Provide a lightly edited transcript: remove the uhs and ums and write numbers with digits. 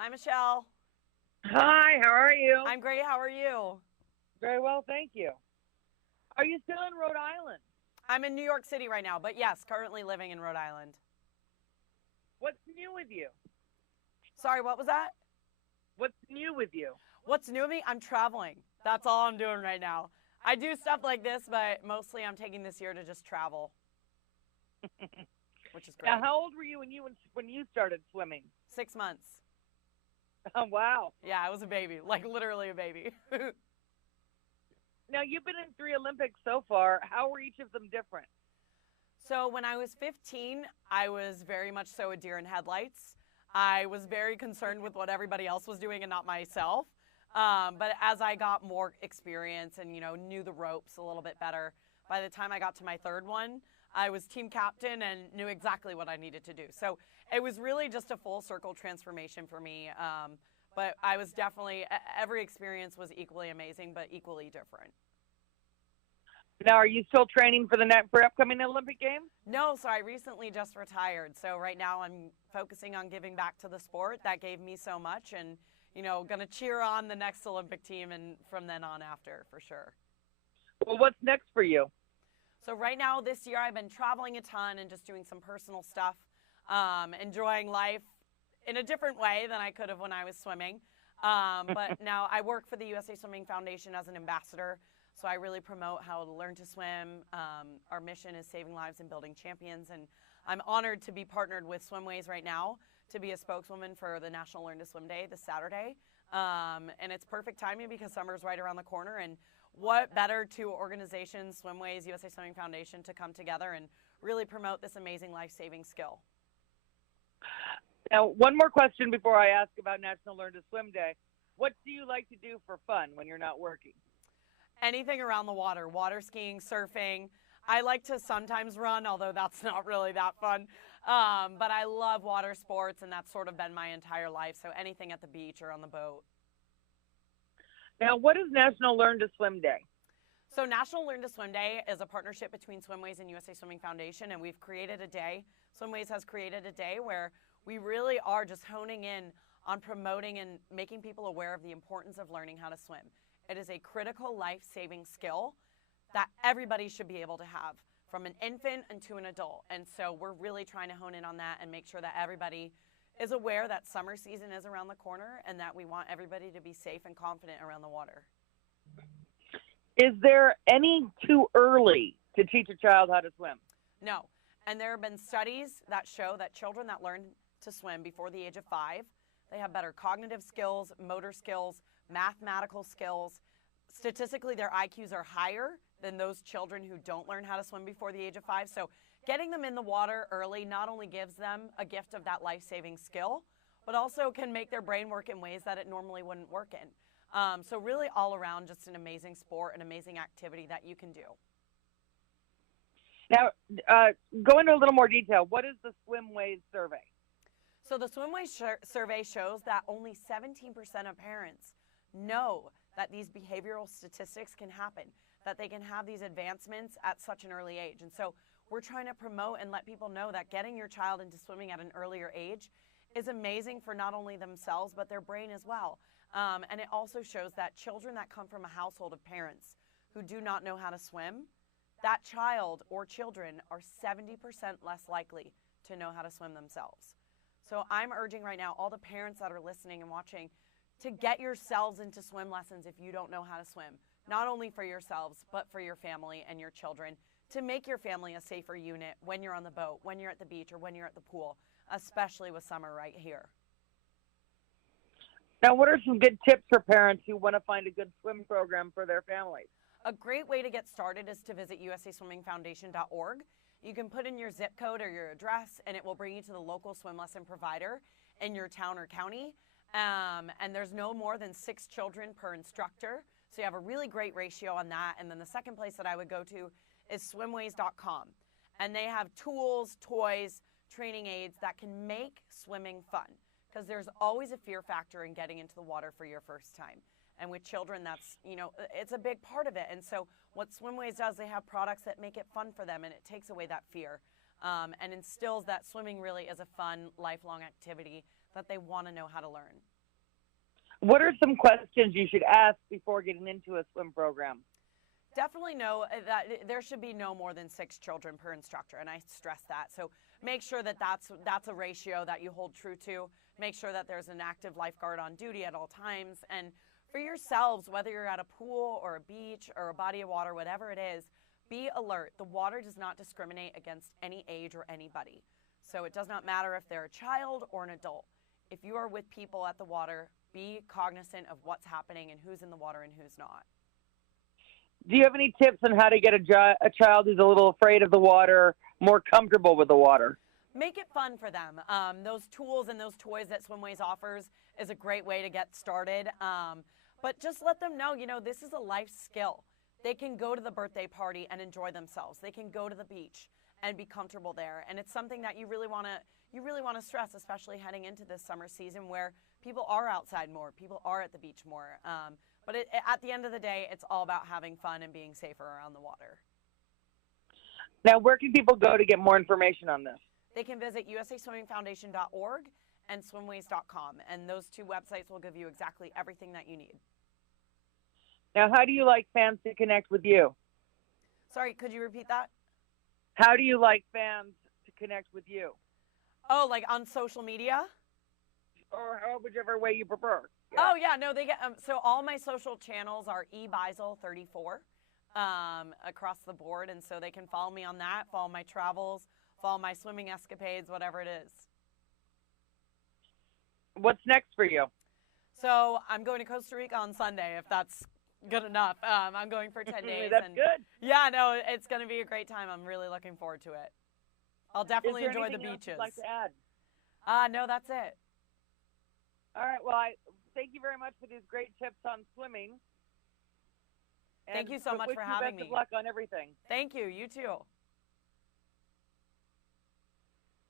Hi, Michelle. Hi, how are you? I'm great. How are you? Very well, thank you. Are you still in Rhode Island? I'm in New York City right now, but yes, currently living in Rhode Island. What's new with you? Sorry, what was that? What's new with you? What's new with me? I'm traveling. That's all I'm doing right now. I do stuff like this, but mostly I'm taking this year to just travel, which is great. Now, how old were you when you started swimming? 6 months. Oh, wow. Yeah, I was a baby, like literally a baby. Now, you've been in 3 Olympics so far. How were each of them different? So when I was 15, I was very much so a deer in headlights. I was very concerned with what everybody else was doing and not myself. But as I got more experience and, knew the ropes a little bit better, by the time I got to my third one, I was team captain and knew exactly what I needed to do. So it was really just a full circle transformation for me. But I was definitely, every experience was equally amazing, but equally different. Now, are you still training for upcoming Olympic Games? No, so I recently just retired. So right now I'm focusing on giving back to the sport that gave me so much and, going to cheer on the next Olympic team and from then on after for sure. Well, what's next for you? So right now this year I've been traveling a ton and just doing some personal stuff, enjoying life in a different way than I could have when I was swimming. But now I work for the USA Swimming Foundation as an ambassador. So I really promote how to learn to swim. Our mission is saving lives and building champions. And I'm honored to be partnered with SwimWays right now to be a spokeswoman for the National Learn to Swim Day this Saturday. And it's perfect timing because summer's right around the corner. And what better two organizations, SwimWays, USA Swimming Foundation, to come together and really promote this amazing life-saving skill. Now, one more question before I ask about National Learn to Swim Day. What do you like to do for fun when you're not working? Anything around the water skiing, surfing. I like to sometimes run, although that's not really that fun. But I love water sports, and that's sort of been my entire life. So anything at the beach or on the boat. Now, what is National Learn to Swim Day? So National Learn to Swim Day is a partnership between SwimWays and USA Swimming Foundation, and we've created a day. SwimWays has created a day where we really are just honing in on promoting and making people aware of the importance of learning how to swim. It is a critical life-saving skill that everybody should be able to have, from an infant into an adult. And so we're really trying to hone in on that and make sure that everybody is aware that summer season is around the corner and that we want everybody to be safe and confident around the water. Is there any too early to teach a child how to swim? No. And there have been studies that show that children that learn to swim before the age of 5, they have better cognitive skills, motor skills, mathematical skills. Statistically, their IQs are higher than those children who don't learn how to swim before the age of 5. So getting them in the water early not only gives them a gift of that life-saving skill, but also can make their brain work in ways that it normally wouldn't work in. So really all around just an amazing sport, an amazing activity that you can do. Now, go into a little more detail. What is the SwimWays survey? So the SwimWays survey shows that only 17% of parents know that these behavioral statistics can happen, that they can have these advancements at such an early age. And so we're trying to promote and let people know that getting your child into swimming at an earlier age is amazing for not only themselves, but their brain as well. And it also shows that children that come from a household of parents who do not know how to swim, that child or children are 70% less likely to know how to swim themselves. So I'm urging right now all the parents that are listening and watching to get yourselves into swim lessons if you don't know how to swim, not only for yourselves, but for your family and your children, to make your family a safer unit when you're on the boat, when you're at the beach, or when you're at the pool, especially with summer right here. Now, what are some good tips for parents who want to find a good swim program for their families? A great way to get started is to visit usaswimmingfoundation.org. You can put in your zip code or your address, and it will bring you to the local swim lesson provider in your town or county. And there's no more than 6 children per instructor, so you have a really great ratio on that. And then the second place that I would go to is swimways.com. And they have tools, toys, training aids that can make swimming fun, because there's always a fear factor in getting into the water for your first time. And with children, that's, it's a big part of it. And so what SwimWays does, they have products that make it fun for them, and it takes away that fear. and instills that swimming really is a fun, lifelong activity that they want to know how to learn. What are some questions you should ask before getting into a swim program? Definitely know that there should be no more than 6 children per instructor, and I stress that. So make sure that that's a ratio that you hold true to. Make sure that there's an active lifeguard on duty at all times. And for yourselves, whether you're at a pool or a beach or a body of water, whatever it is, be alert. The water does not discriminate against any age or anybody. So it does not matter if they're a child or an adult. If you are with people at the water, be cognizant of what's happening and who's in the water and who's not. Do you have any tips on how to get a child who's a little afraid of the water more comfortable with the water? Make it fun for them. Those tools and those toys that SwimWays offers is a great way to get started. But just let them know, this is a life skill. They can go to the birthday party and enjoy themselves. They can go to the beach and be comfortable there. And it's something that you really want to stress, especially heading into this summer season where people are outside more, people are at the beach more. But at the end of the day, it's all about having fun and being safer around the water. Now, where can people go to get more information on this? They can visit usaswimmingfoundation.org and swimways.com, and those 2 websites will give you exactly everything that you need. Now, how do you like fans to connect with you? Sorry, could you repeat that? How do you like fans to connect with you? Oh, like on social media? Or whichever way you prefer. Yeah. Oh, yeah, no, they get, so all my social channels are eBeisel34 across the board, and so they can follow me on that, follow my travels, follow my swimming escapades, whatever it is. What's next for you? So I'm going to Costa Rica on Sunday, if that's good enough. I'm going for 10 days. That's good. Yeah, no, it's going to be a great time. I'm really looking forward to it. I'll definitely enjoy the beaches. You'd like to add? No, that's it. All right. Well, thank you very much for these great tips on swimming. Thank you so much for having me. Best of luck on everything. Thank you. You too.